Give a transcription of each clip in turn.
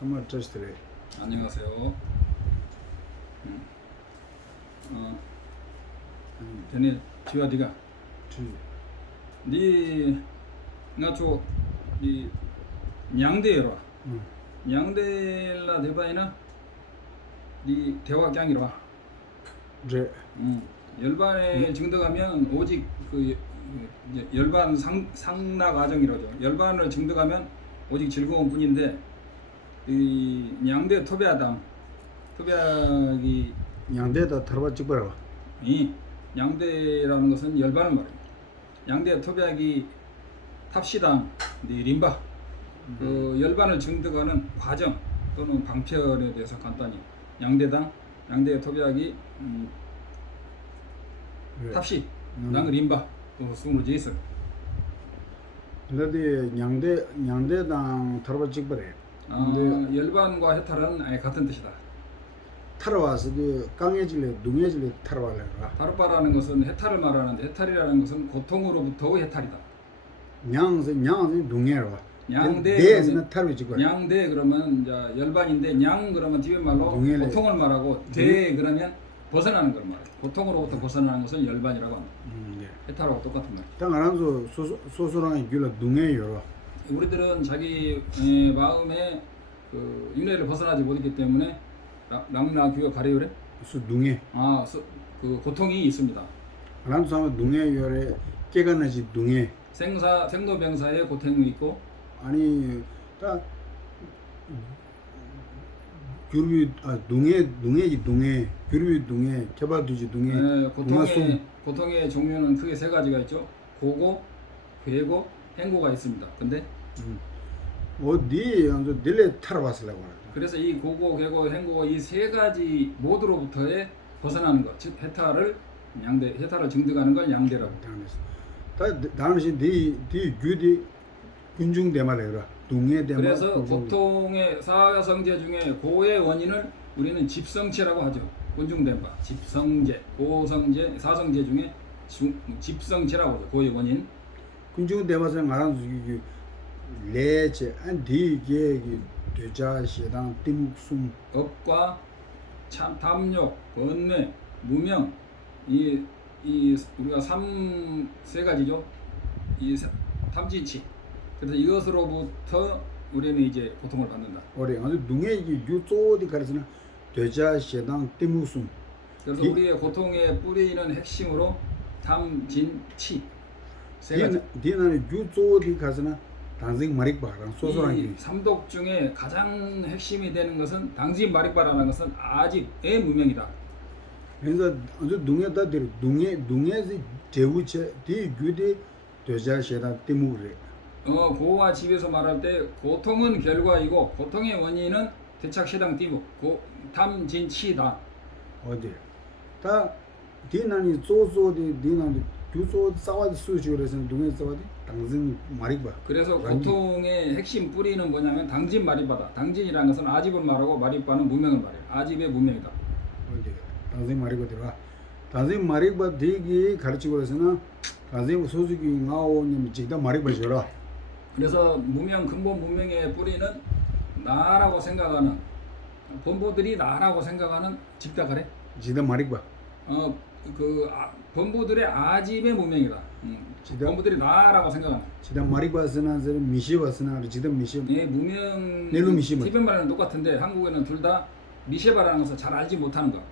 3월 저스트래. 안녕하세요. 전에 지와 네가 네 나초 이 냥대로 냥대라 대바이나 네 대화경이로 제 열반에 증득하면 오직 그 열반 상나 과정이라죠. 열반을 증득하면 오직 즐거운 뿐인데 이 냥대 토백이 양대다 털바 찍어라. 이 양대라는 것은 열반을 말합니다. 양대 토백이 탑시당 림바 그 열반을 증득하는 과정 또는 방편에 대해서 간단히 양대 토백이 탑시당 림바 또 숨을 지었어. 근데 양대당 털바 찍어래. 열반과 해탈은 아예 같은 뜻이다. 타러와서 그 강해질래 둥해질래 타러와래. 바르바라는 것은 해탈을 말하는데 해탈이라는 것은 고통으로부터의 해탈이다. 냥은 둥해라. 양대 대에서는 타러 찍어. 양대 그러면 이제 열반인데 양 그러면 뒤에 말로 둥해래. 고통을 말하고 대 그러면 벗어나는 걸 말해. 고통으로부터 벗어나는 것은 열반이라고 합니다. 예. 해탈하고 똑같은 말. 땅 알아서 소소랑이 줄라 둥해요라. 우리들은 자기 마음에 그 윤회를 벗어나지 못했기 때문에 랑나규가 가래요래. 수 둥해. 그 고통이 있습니다. 알아서 둥해요래 깨가나지 둥해. 생로병사의 고통이 있고 아니 딱 규르비 둥해지 둥해 규르비 둥해 개발두지 둥해 고통의 종류는 크게 세 가지가 있죠. 고고, 괴고, 행고가 있습니다. 근데 어디 안저 딜레 타러봤으려고 하는. 그래서 이 고고, 괴고, 행고 이 세 가지 모드로부터의 벗어나는 것, 즉 해탈을 증득하는 걸 양대라고. 당시 네 규디 군중 대말이라 둥해 대말. 그래서 고통의 사성제 중에 고의 원인을 우리는 집성체라고 하죠. 군중대바, 집성제, 고성제, 사성제 중에 집성체라고 하죠. 고의 원인. 군중 대말은 알아서 레제 안디게 되자 시당 띵숨 업과 탐욕, 번뇌, 무명 이 우리가 세 가지죠. 이 탐진치. 그래서 이것으로부터 우리는 이제 고통을 받는다. 어리 아주 둥해 이 유조디 가르스나 되자 시당 띵숨. 그래서 우리의 고통의 뿌리는 핵심으로 탐진치 세 가지. 디나는 유조디 가르스나 당생 마릭바랑 소소랑 이 삼독 중에 가장 핵심이 되는 것은 당진 마릭바라는 것은 아직의 무명이다. 그래서 아주 둥해다 들 둥해지 제우체 디 규디 되자 시당 띵무래. 고와 집에서 말할 때 고통은 결과이고 고통의 원인은 대착시당 띠부 탐진치다. 어디 다 디나니 조조디 디나니 규조 싸와디 수주에서 둥해 싸와디 당생 마릭바. 그래서 고통의 핵심 뿌리는 뭐냐면 당진 마리바다. 당진이라는 것은 아집을 말하고 마리바는 무명을 말해요. 아집의 무명이다. 어디 당생 마릭바 들어와. 당생 마릭바 되기 가르치고 그래서는 당생 소주기 나오님 직다 마릭바 줘라. 그래서 근본 무명의 뿌리는 나라고 생각하는 본부들이 나라고 생각하는 직다가래. 직다 마릭바. 본부들의 아집의 무명이다. 본부들이 나라고 생각하는. 직다 마릭바스나 미시바스나 직다 미시. 무명. 넬로 미시바. 티베 말은 똑같은데 한국에는 둘 다 미셰바라는 것을 잘 알지 못하는 거.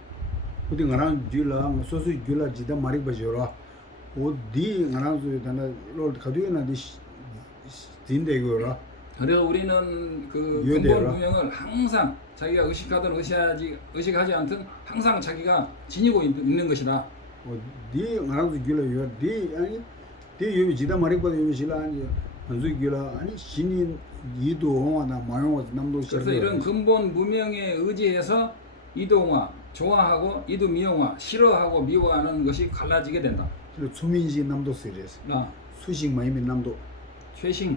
어디 가랑 줄라 소수 줄라 직다 마릭바 줘라. 어디 가랑 소리다나 로 가두에나 디 진대고라. 그래서 우리는 그 근본 무명을 항상 자기가 의식하든 의식하지 않든 항상 자기가 지니고 있는 것이다. 디 가랑도 줄라 디 아니 디 여기 지다 마릭바 여기 실라 아니 한수 줄라 아니 신인 이도와나 마용와 남도. 그래서 이런 근본 무명에 의지해서 이도화 좋아하고 이도 미용화 싫어하고 미워하는 것이 갈라지게 된다. 수민시 남도 쓰레스. 수식 마이미 남도. 최신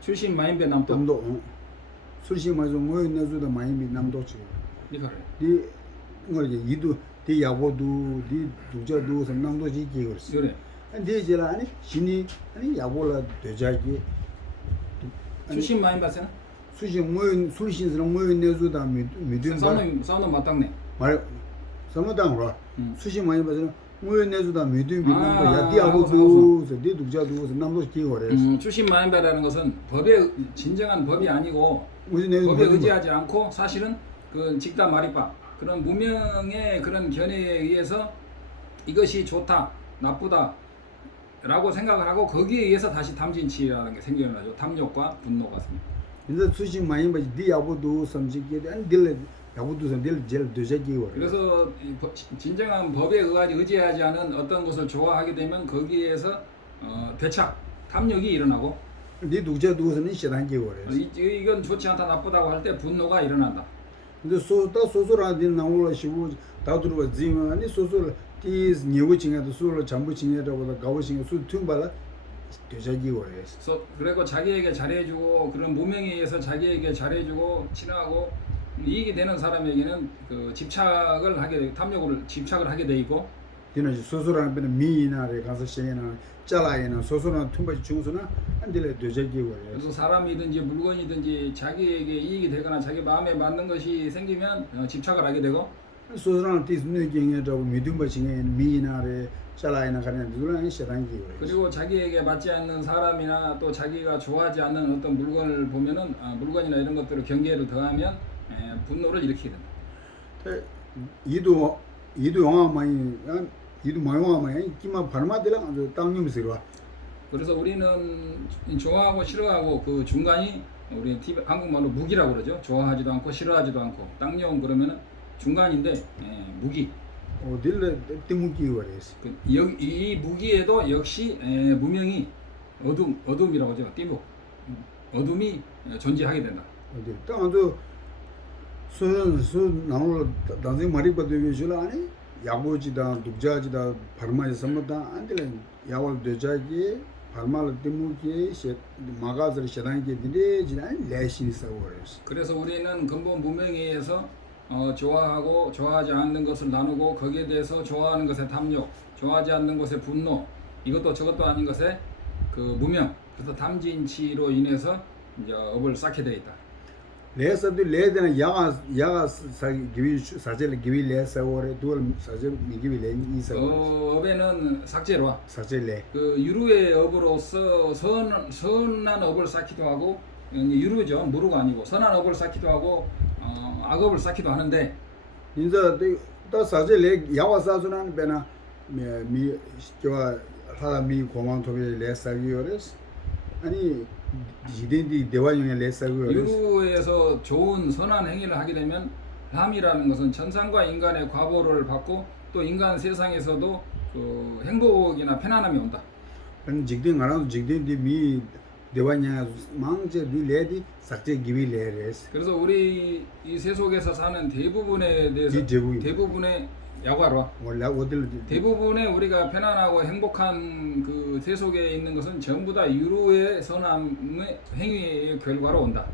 출신 마인베 남도 술식 마저 뭐 내주다 마이미 남도지. 이거래. 디 뭐지 이도 디 야보도 디 두자도 남도지 기거스. 그래. 근데 제가 아니 신이 아니 야보라 되자기 출신 마인베스나 수시 뭐 술신스랑 뭐 내주다 믿음 싸우는 맞당네. 말 samudang sushi 많이 봐서 뭐 내주다 믿음 아, 믿는 거 야디하고도 네 독자도 남도 기거래. 추신마인배라는 것은 법의 진정한 법이 아니고 무슨 내용 법에 의지하지 않고 사실은 그 직다 마리빠 그런 무명의 그런 견해에 의해서 이것이 좋다 나쁘다 라고 생각을 하고 거기에 의해서 다시 탐진치라는 게 생겨나죠. 탐욕과 분노가 생깁니다. 근데 수시 많이 봐지 네 야보도 섬지게 안 딜 야보도 딜 제일 되자기 거래. 그래서 진정한 법에 의지하지 않은 어떤 것을 좋아하게 되면 거기에서 되착 탐욕이 일어나고 네 독자도서는 시단기 거래. 이건 좋지 않다 나쁘다고 할 때 분노가 일어난다. 근데 소소라딘 나올라 시고 다들어 지면 아니 소소 티스 니고 칭해도 소를 전부 칭해도 가고 칭해 수 퉁발라 되자기 거래. 그리고 자기에게 잘해주고 그런 무명에 의해서 자기에게 잘해주고 친하고 이익이 되는 사람에게는 그 집착을 하게 되고 탐욕을 집착을 하게 돼 있고 디나지 소소라는 배는 미나래 가서 시에나 잘라이나 소소라는 퉁바지 중소나 안 들려 되자기 거래. 그래서 사람이든지 물건이든지 자기에게 이익이 되거나 자기 마음에 맞는 것이 생기면 집착을 하게 되고 소소라는 티스 느끼게도 믿음바 칭해 미나래 잘라이나 가는 누구랑 시단기 거래. 그리고 자기에게 맞지 않는 사람이나 또 자기가 좋아하지 않는 어떤 물건을 보면은 물건이나 이런 것들을 경계를 더하면 분노를 일으키게 된다. 이도 영화 많이 이도 영화 많이 기만 발마들랑 아주 땅님이세요. 그래서 우리는 좋아하고 싫어하고 그 중간이 우리 TV 한국말로 무기라고 그러죠. 좋아하지도 않고 싫어하지도 않고 땅용 그러면은 중간인데 무기. 어딜 때문기 거래스. 이 무기에도 역시 무명이 어둠이라고 하죠. 띠복 어둠이 존재하게 된다. 어디 땅도 수 나올 단지 말이 받으면 줄아 아니 야보지다 독자지다 발마에 섬다 안들 야월 되자기 발마를 때문에 마가즈를 시단게 되게 지난 레신이 싸워res. 그래서 우리는 근본 무명에 의해서 좋아하고 좋아하지 않는 것을 나누고 거기에 대해서 좋아하는 것에 탐욕, 좋아하지 않는 것에 분노, 이것도 저것도 아닌 것에 그 무명. 그래서 탐진치로 인해서 이제 업을 쌓게 돼 있다. 레서도 레드는 야가 사제를 기위 레서월에 두얼 사제 미기위 레 이서. 업에는 삭제로 사제레. 그 유루의 업으로서 선한 업을 쌓기도 하고 유루죠 무루가 아니고 선한 업을 쌓기도 하고 악업을 쌓기도 하는데 인자 또 사제레 야와 사주는 베나 미 저와 사람이 공항토에 레서기요레스 아니 지den디 대화용의 레서기요레스. 유루에서 좋은 선한 행위를 하게 되면 람이라는 것은 천상과 인간의 과보를 받고 또 인간 세상에서도 그 행복이나 편안함이 온다. 직딩 알아도 직딩디 미 대화냐 망제 디 레디 삭제 기위 레레스. 그래서 우리 이 세속에서 사는 대부분에 대해서 대부분의 야과로 원래 어딜 대부분의 우리가 편안하고 행복한 그 세속에 있는 것은 전부 다 유루의 선함의 행위의 결과로 온다.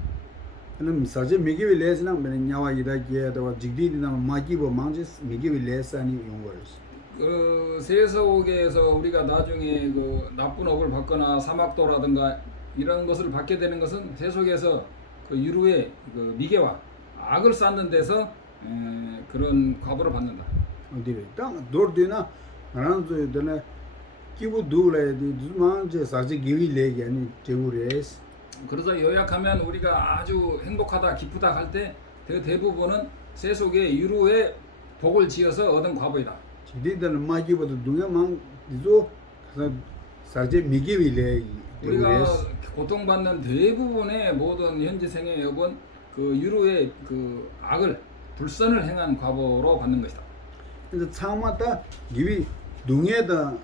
그럼 사제 미기위 레스나 메냐와 이다기에도 직딩디나 마기보 망제 미기위 레스아니 용거스. 그 세속에서 우리가 나중에 그 나쁜 업을 받거나 사막도라든가 이런 것을 받게 되는 것은 세속에서 그 유루의 그 미개와 악을 쌓는 데서 그런 과보를 받는다. 어디래? 땅 돌드나 나란도 되네 기부 둘레디 두만제 사제 기위 레기 아니 제우레스. 그래서 요약하면 우리가 아주 행복하다 기쁘다 할 때 대부분은 세속의 유루의 복을 지어서 얻은 과보이다. 지디들은 마기보다 누가만 이조 사제 미기위 레기 우리가 고통받는 대부분의 모든 현지생의 여건 그 유루의 그 악을 불선을 행한 과보로 받는 것이다. 그래서 참마다 기위 둥에다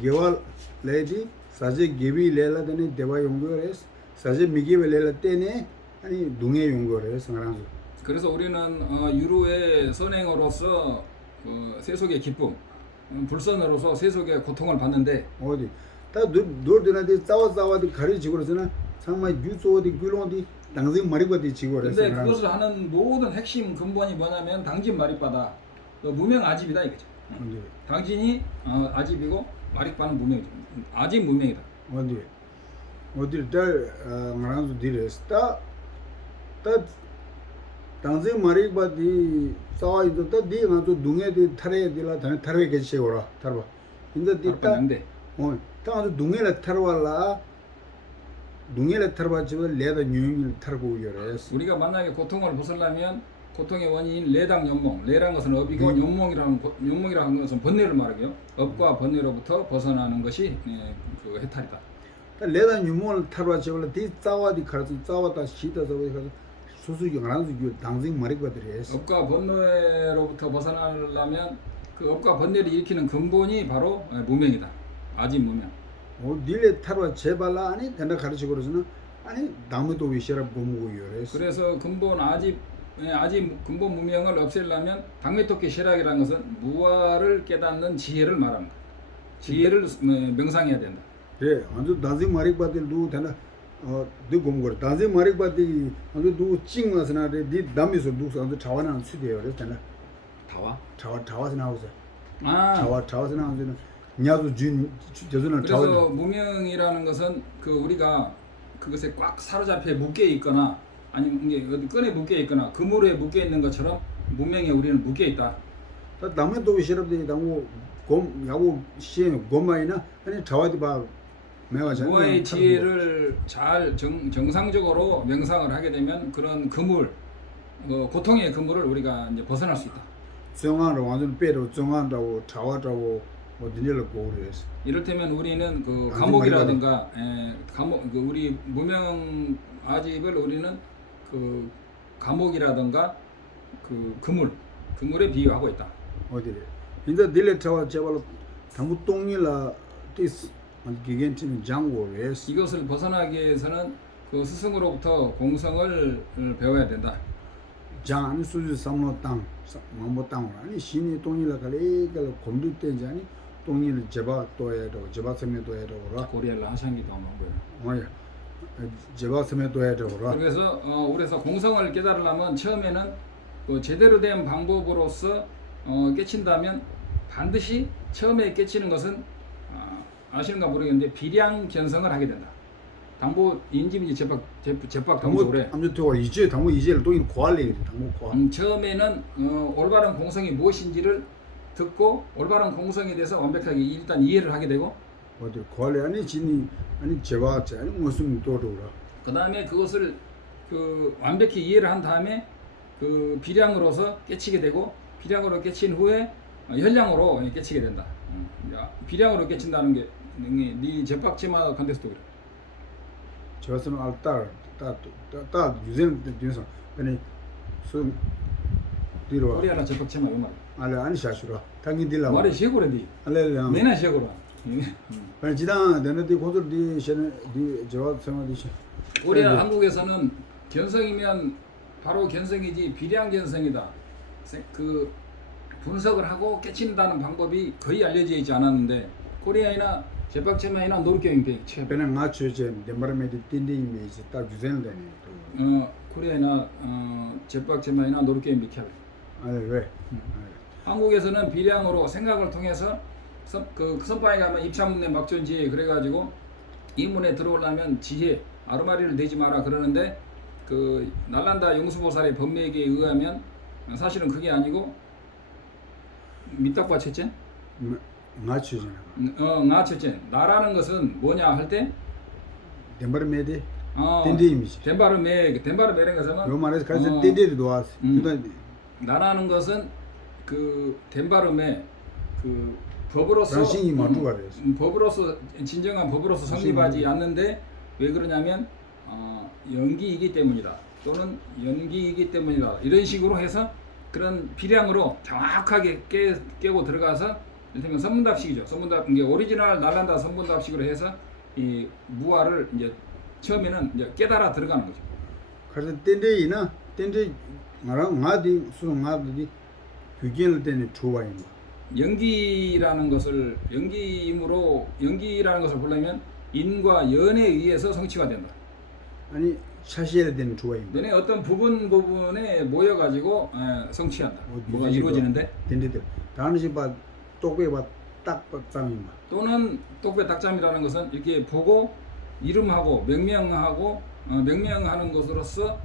개월 레디 사제 기위 레라더니 대화 용거레스 사제 미기위 레라 때네 아니 둥에 용거레스 상랑수. 그래서 우리는 유루의 선행으로서 세속의 기쁨, 불선으로서 세속의 고통을 받는데 어디 다 돌드나데 싸워디 가리지고 그러잖아. 정말 유소디 귤론디 당신 머리바디 지고 그래서. 근데 그것을 하는 모든 핵심 근본이 뭐냐면 당진 마리바다. 무명 아집이다 이거죠. 당진이 아집이고 마리바는 무명이죠. 아집 무명이다. 어디 달 말한도 디레스타 다 당시 마리바디 싸와이도 디 가서 둥에디 타레디라 타레 게시오라 타르바 근데 디타 안돼. 타도 둥에라 타르발라 둥에라 타르바지면 레다 뉴잉을 타르고 요레스 우리가 만약에 고통을 벗으려면 고통의 원인인 레당 연몽, 레란 것은 업이고 연몽이라는 것은 번뇌를 말하고요. 업과 번뇌로부터 벗어나는 것이 그 해탈이다. 레다 뉴몬을 타르바지면 디 싸와디 가서 싸왔다 시다서 가서 수수기 안한수 당시 마리바들이에스 업과 번뇌로부터 벗어나려면 그 업과 번뇌를 일으키는 근본이 바로 무명이다. 아직 무명. 딜레 타르바 제발라 아니 된다 가르치 그러서는 아니 나무도 위시라 보무고 요레스 그래서 근본 아직 근본 무명을 없애려면 당매토끼 실학이라는 것은 무아를 깨닫는 지혜를 말합니다. 지혜를 명상해야 된다. 예, 아주 당시 마리바들도 된다 너 공부를 당시 마리바디 아주 누구 찡와서나데 디 남미서 누구 아주 자원하는 수대요 그래서 된다 다와? 자와서 나오서 아. 자와서 나오서는 냐도 준 저들은 그래서 자원 무명이라는 것은 그 우리가 그것에 꽉 사로잡혀 묶여 있거나 아니면 이게 어디 끈에 묶여 있거나 그물에 묶여 있는 것처럼 무명에 우리는 묶여 있다. 남도 위시랍데 당고 곰 야고 시에 곰마이나 아니 자와디 봐 내가 무아의 지혜를 잘 정상적으로 명상을 하게 되면 그런 그물, 고통의 그물을 우리가 이제 벗어날 수 있다. 정한으로 완전 빼로 정한다고 자와다고 어디를 고르겠어. 이를테면 우리는 그 감옥이라든가 감옥 우리 무명 아집을 우리는 그 감옥이라든가 그 그물에 비유하고 있다. 어디래? 근데 딜레 자와 제발 당구 똥이라 티스 기겐티는 장고레스. 이것을 벗어나기 위해서는 그 스승으로부터 공성을 배워야 된다. 장 수주 삼로 땅 망보 땅 아니 신이 똥이라 갈래갈 곰들 때지 아니 똥이를 제바 또해도 제바 섬에도 해도라. 고리엘라 하샹기도 한번 보여. 제바 섬에도 해도라. 그래서 그래서 공성을 깨달으려면 처음에는 그 제대로 된 방법으로서 깨친다면 반드시 처음에 깨치는 것은 아시는가 모르겠는데 비량 견성을 하게 된다. 당부 인지민지 제박 당부 그래. 암주토가 이제 당부 이제를 똥이 고할래 당부 고. 처음에는 올바른 공성이 무엇인지를 듣고 올바른 공성에 대해서 완벽하게 일단 이해를 하게 되고 어디 고할래 아니 진이 아니 제바 아니 무슨 또로라. 그다음에 그것을 그 완벽히 이해를 한 다음에 그 비량으로서 깨치게 되고 비량으로 깨친 후에 현량으로 깨치게 된다. 비량으로 깨친다는 게 네 제박치마 컨테스트 그래. 저것은 알tar 따 유전 뒤에서 아니 수 뒤로 우리 하나 제박치마 왜 말? 아니 샤슈라 당기 딜라 말이 시고래디. 알레라 내나 시고라. 아니 지당 내는데 고들 뒤 셔는 뒤 저와 생활이시 우리 한국에서는 견성이면 바로 견성이지 비량 견성이다. 그 분석을 하고 깨친다는 방법이 거의 알려져 있지 않았는데 코리아이나 제박체마이나 노르게임배 배는 맞추제 데마르메디 틴디 이미지 딱 유전 되네 코리아이나 제박체마이나 노르게임배 캬. 아니 왜 한국에서는 비량으로 생각을 통해서 그 선방에 가면 입창문에 막존지혜 그래가지고 이 문에 들어오려면 지혜 아르마리를 내지 마라 그러는데 그 날란다 용수보살의 법맥에 의하면 사실은 그게 아니고 밑딱과 첫째? 맞추잖아 나 첫째. 나라는 것은 뭐냐 할 때 데마르메디 틴디 이미지 덴바르메라는 것은 요 말에서 가서 틴디도 도와서 나라는 것은 그 덴바르메 그 법으로서 당신이 만두가 돼서 법으로서 진정한 법으로서 성립하지 않는데 왜 그러냐면 연기이기 때문이다 또는 연기이기 때문이다 이런 식으로 해서 그런 비량으로 정확하게 깨고 들어가서 이를테면 선문답식이죠. 선문답 이게 오리지널 날란다 선문답식으로 해서 이 무아를 이제 처음에는 이제 깨달아 들어가는 거죠. 그래서 틴디나 틴디 나랑 나디 수능 나디 규견을 때는 좋아입니다. 연기라는 것을 연기라는 것을 보려면 인과 연에 의해서 성취가 된다. 아니 샤시에 되는 좋아입니다. 연의 어떤 부분에 모여 가지고 성취한다. 뭐가 이루어지는데 틴디들 다른 집봐 똑배 봐딱 땀입니다. 또는 똑배 딱잠이라는 것은 이렇게 보고 이름하고 명명하고 명명하는 것으로서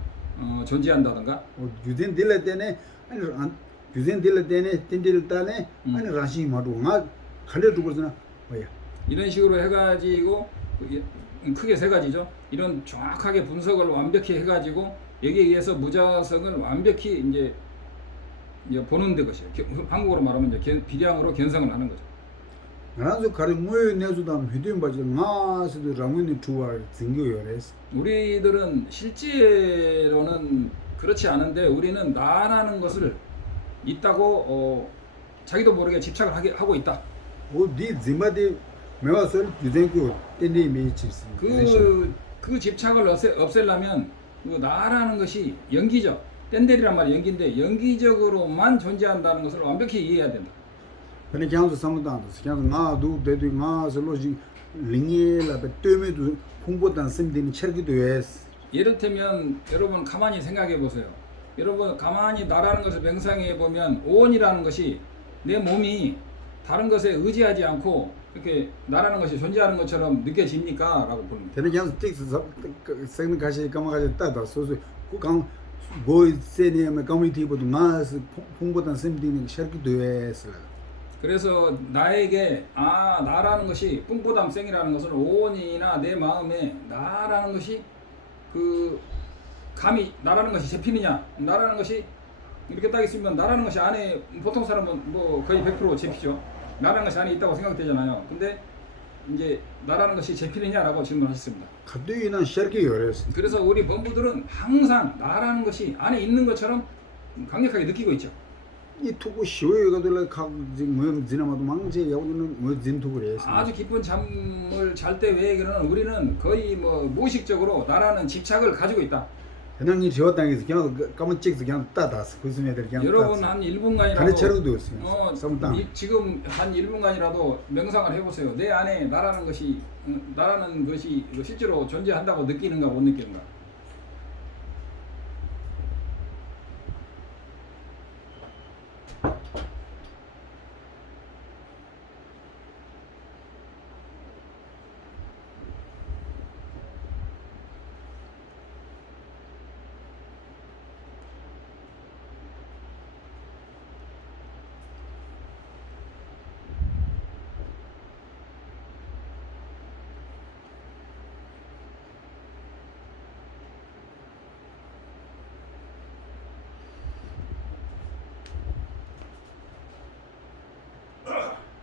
존재한다든가. 규젠 딜레 때네 아니 규젠 딜레 때네 틴딜 때네 아니 라시 마도 마 칼레 두고서나 뭐야 이런 식으로 해가지고 크게 세 가지죠. 이런 정확하게 분석을 완벽히 해가지고 여기에 의해서 무자성을 완벽히 이제 보는 데 것이에요. 한국어로 말하면 이제 비량으로 견성을 하는 거죠. 나도 가리 뭐에 내주다 휘든 바지 나스도 라문이 투와 증거요레스 우리들은 실제로는 그렇지 않은데 우리는 나라는 것을 있다고 자기도 모르게 집착을 하고 있다. 어디 지마디 메와서 규젠고 텐디 메치스 그 집착을 없애려면 그 나라는 것이 연기적, 땐데리란 말이 연기인데 연기적으로만 존재한다는 것을 완벽히 이해해야 된다. 근데 그냥 상담도 그냥 나도 대도 나서 로지 링에라 베트메도 홍보단 셈되는 체르기도 해스 예를테면 여러분 가만히 생각해 보세요. 여러분 가만히 나라는 것을 맹상해 보면 오온이라는 것이 내 몸이 다른 것에 의지하지 않고 이렇게 나라는 것이 존재하는 것처럼 느껴집니까? 라고 보는 거예요. 근데 그냥 틱스 생는 가시 까마가지 따다 소소 그강 고이세니에 커뮤니티보다 나스 홍보단 셈되는 체르기도 해스 그래서 나에게 나라는 것이 뿡보담생이라는 것은 오온이나 내 마음에 나라는 것이 그 감히 나라는 것이 잡히느냐, 나라는 것이 이렇게 딱 있으면 나라는 것이 안에 보통 사람은 뭐 거의 100% 잡히죠. 나라는 것이 안에 있다고 생각되잖아요. 근데 이제 나라는 것이 잡히느냐라고 질문하셨습니다. 가도이나 셔기요레스 그래서 우리 본부들은 항상 나라는 것이 안에 있는 것처럼 강력하게 느끼고 있죠. 이 투고 쇼에가 돌아 각 지금 지나마도 망제 야우는 뭐 진투그레스 아주 깊은 잠을 잘 때 외에는 우리는 거의 뭐 무의식적으로 나라는 집착을 가지고 있다. 그냥 이 저당에서 그냥 까만 찍서 그냥 따다스 그 수매들 그냥 여러분 한 1분간이라도 가르쳐도 있어요. 지금 한 1분간이라도 명상을 해보세요. 내 안에 나라는 것이 실제로 존재한다고 느끼는가 못 느끼는가.